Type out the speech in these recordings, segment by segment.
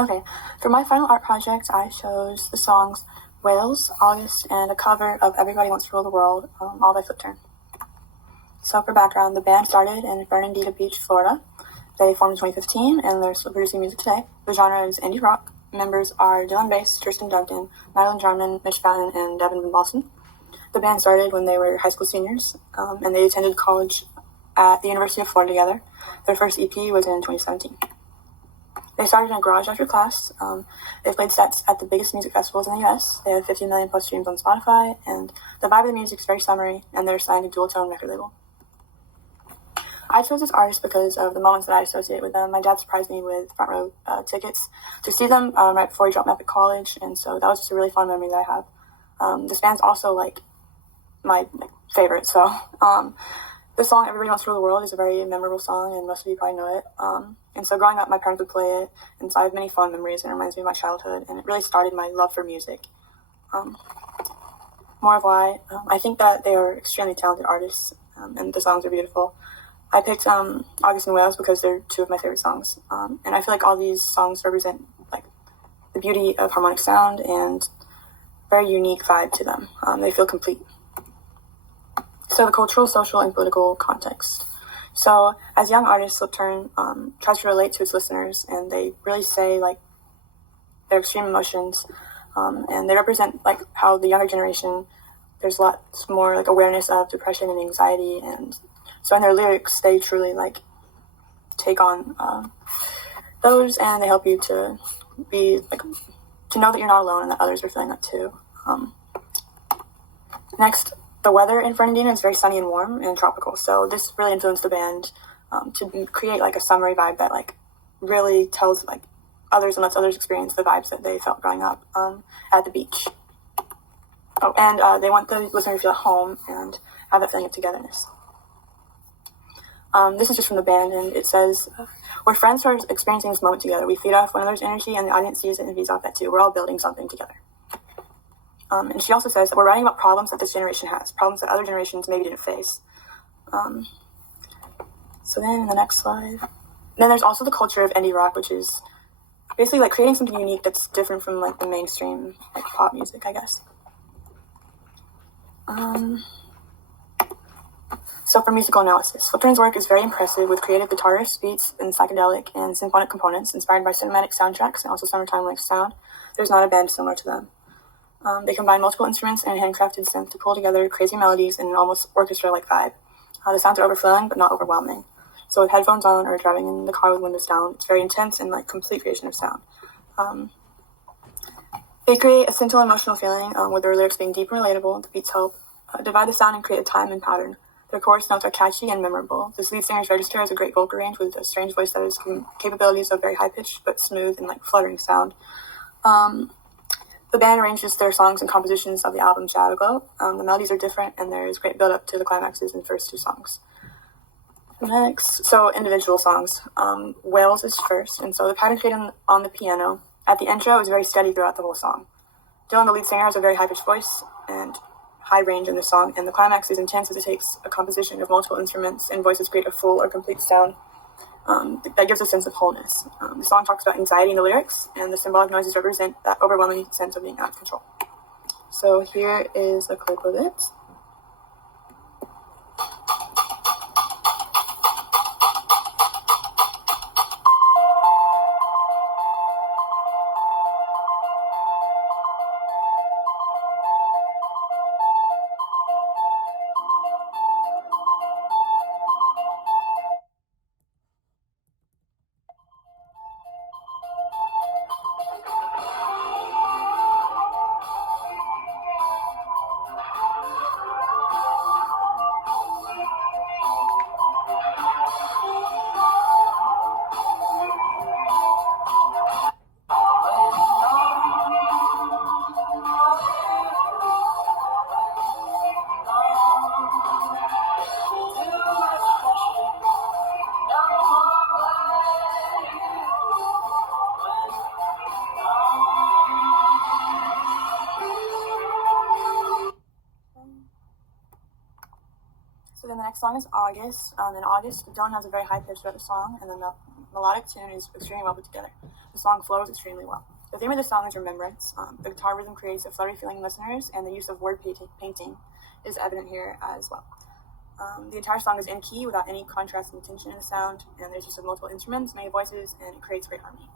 Okay, for my final art project, I chose the songs Whales, August, and a cover of Everybody Wants to Rule the World, all by Flipturn. So for background, the band started in Fernandina Beach, Florida. They formed in 2015, and they're still producing music today. The genre is indie rock. Members are Dylan Bass, Tristan Duncan, Madeline Jarman, Mitch Fountain, and Devin Van Boston. The band started when they were high school seniors, and they attended college at the University of Florida together. Their first EP was in 2017. They started in a garage after class. They've played sets at the biggest music festivals in the US. They have 50 million plus streams on Spotify, and the vibe of the music is very summery, and they're signed to Dual Tone record label. I chose this artist because of the moments that I associate with them. My dad surprised me with front row tickets to see them right before he dropped me off at college, and so that was just a really fun memory that I have. This band's also my favorite, so the song Everybody Wants to Rule the World is a very memorable song, and most of you probably know it. And so growing up, my parents would play it, and so I have many fond memories, and it reminds me of my childhood, and it really started my love for music. More of why, I think that they are extremely talented artists, and the songs are beautiful. I picked August and Whales because they're two of my favorite songs, and I feel like all these songs represent the beauty of harmonic sound and very unique vibe to them. They feel complete. So the cultural, social, and political context. So as young artists, Flipturn tries to relate to its listeners, and they really say their extreme emotions, and they represent how the younger generation, there's lots more awareness of depression and anxiety, and so in their lyrics they truly take on those, and they help you to be to know that you're not alone and that others are feeling that too. Next, the weather in Fernandina is very sunny and warm and tropical, so this really influenced the band to create a summery vibe that really tells others and lets others experience the vibes that they felt growing up at the beach. Oh, and they want the listener to feel at home and have that feeling of togetherness. This is just from the band, and it says, we're friends who are experiencing this moment together. We feed off one another's energy, and the audience sees it and feeds off that too. We're all building something together. And she also says that we're writing about problems that this generation has, problems that other generations maybe didn't face. So then in the next slide, then there's also the culture of indie rock, which is basically creating something unique that's different from the mainstream pop music, I guess. So for musical analysis, Flipturn's work is very impressive with creative guitarists, beats, and psychedelic and symphonic components inspired by cinematic soundtracks and also summertime sound. There's not a band similar to them. They combine multiple instruments and handcrafted synth to pull together crazy melodies in an almost orchestra-like vibe. The sounds are overflowing but not overwhelming. So with headphones on or driving in the car with windows down, it's very intense and complete creation of sound. They create a scintillating emotional feeling with their lyrics being deep and relatable. The beats help divide the sound and create a time and pattern. Their chorus notes are catchy and memorable. This lead singer's register has a great vocal range with a strange voice that has capabilities of very high-pitched but smooth and fluttering sound. The band arranges their songs and compositions of the album Shadow Glow. The melodies are different, and there is great build-up to the climaxes in the first two songs. Next, so individual songs. Whales is first, and so the pattern created on the piano at the intro is very steady throughout the whole song. Dylan, the lead singer, has a very high-pitched voice and high range in the song, and the climax is intense as it takes a composition of multiple instruments and voices create a full or complete sound that gives a sense of wholeness. The song talks about anxiety in the lyrics, and the symbolic noises represent that overwhelming sense of being out of control. So here is a clip of it. song is August. In August, Dylan has a very high pitch throughout the song, and the melodic tune is extremely well put together. The song flows extremely well. The theme of the song is remembrance. The guitar rhythm creates a fluttery feeling in listeners, and the use of word painting is evident here as well. The entire song is in key without any contrast and tension in the sound, and there's use of multiple instruments, many voices, and it creates great harmony.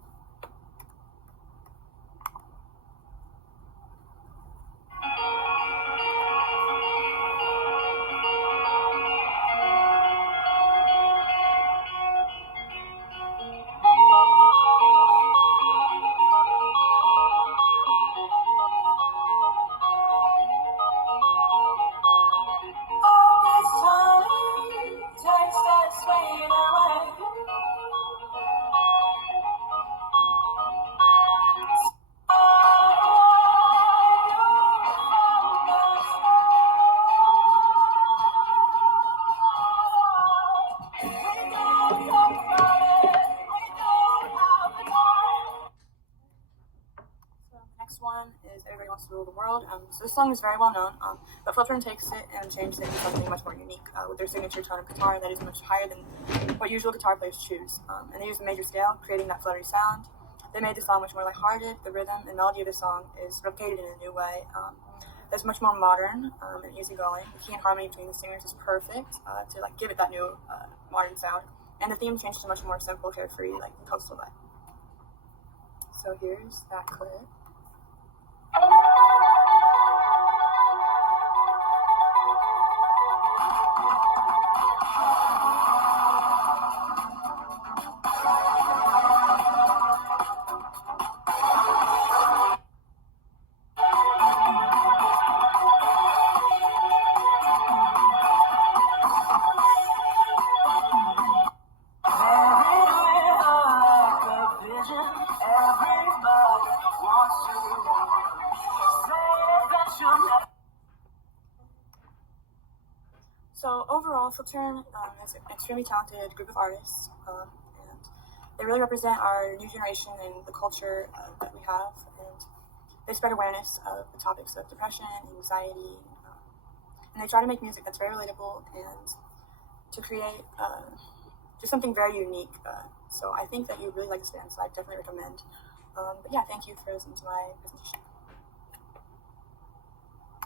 Next one is Everybody Wants to Rule the World. So this song is very well known, but Flip Turn takes it and changes it into something much more unique with their signature tone of guitar that is much higher than what usual guitar players choose. And they use the major scale, creating that fluttery sound. They made the song much more lighthearted. The rhythm and melody of the song is replicated in a new way that's much more modern and easygoing. The key and harmony between the singers is perfect to give it that new modern sound. And the theme changed to much more simple, carefree, coastal vibe. So here's that clip. So overall, Flip Turn is an extremely talented group of artists, and they really represent our new generation and the culture that we have, and they spread awareness of the topics of depression, anxiety, and they try to make music that's very relatable and to create just something very unique. So I think that you really like this band, so I definitely recommend. But yeah, thank you for listening to my presentation.